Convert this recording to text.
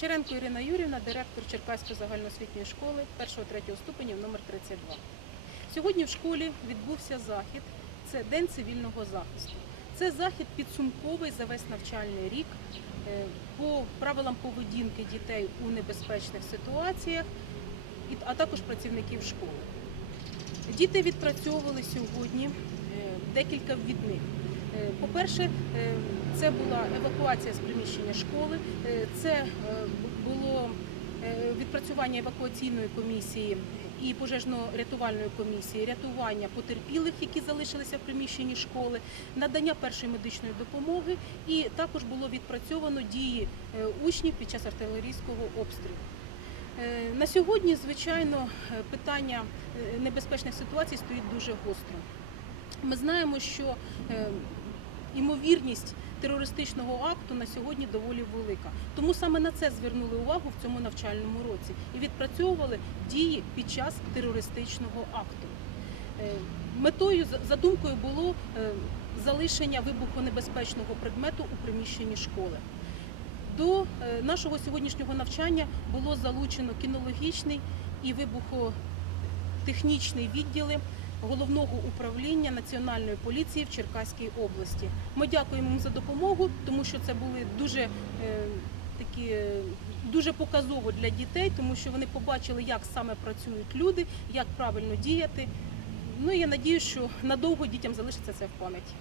Гончаренко Ірина Юрівна, директор Черкаської загальноосвітньої школи 1-3 ступенів номер 32. Сьогодні в школі відбувся захід. Це День цивільного захисту. Це захід підсумковий за весь навчальний рік е, по правилам поведінки дітей у небезпечних ситуаціях, а також працівників школи. Діти відпрацьовували сьогодні е, декілька відних. Е, По-перше, це була евакуація з приміщення школи, е, це е, було е, відпрацювання евакуаційної комісії і пожежно-рятувальної комісії, рятування потерпілих, які залишилися в приміщенні школи, надання першої медичної допомоги, і також було відпрацьовано дії учнів під час артилерійського обстрілу. На сьогодні, звичайно, питання небезпечних ситуацій стоїть дуже гостро. Ми знаємо, що імовірність терористичного акту на сьогодні доволі велика. Тому саме на це звернули увагу в цьому навчальному році і відпрацьовували дії під час терористичного акту. Е, Метою за- задумкою було е, залишення вибухонебезпечного предмету у приміщенні школи. До е, нашого сьогоднішнього навчання було залучено кінологічний і вибухотехнічний відділи головного управління Національної поліції в Черкаській області. Ми дякуємо їм за допомогу, тому що це були дуже е, такі е, дуже показово для дітей, тому що вони побачили, як саме працюють люди, як правильно діяти. Ну я надію, що надовго дітям залишиться це в пам'яті.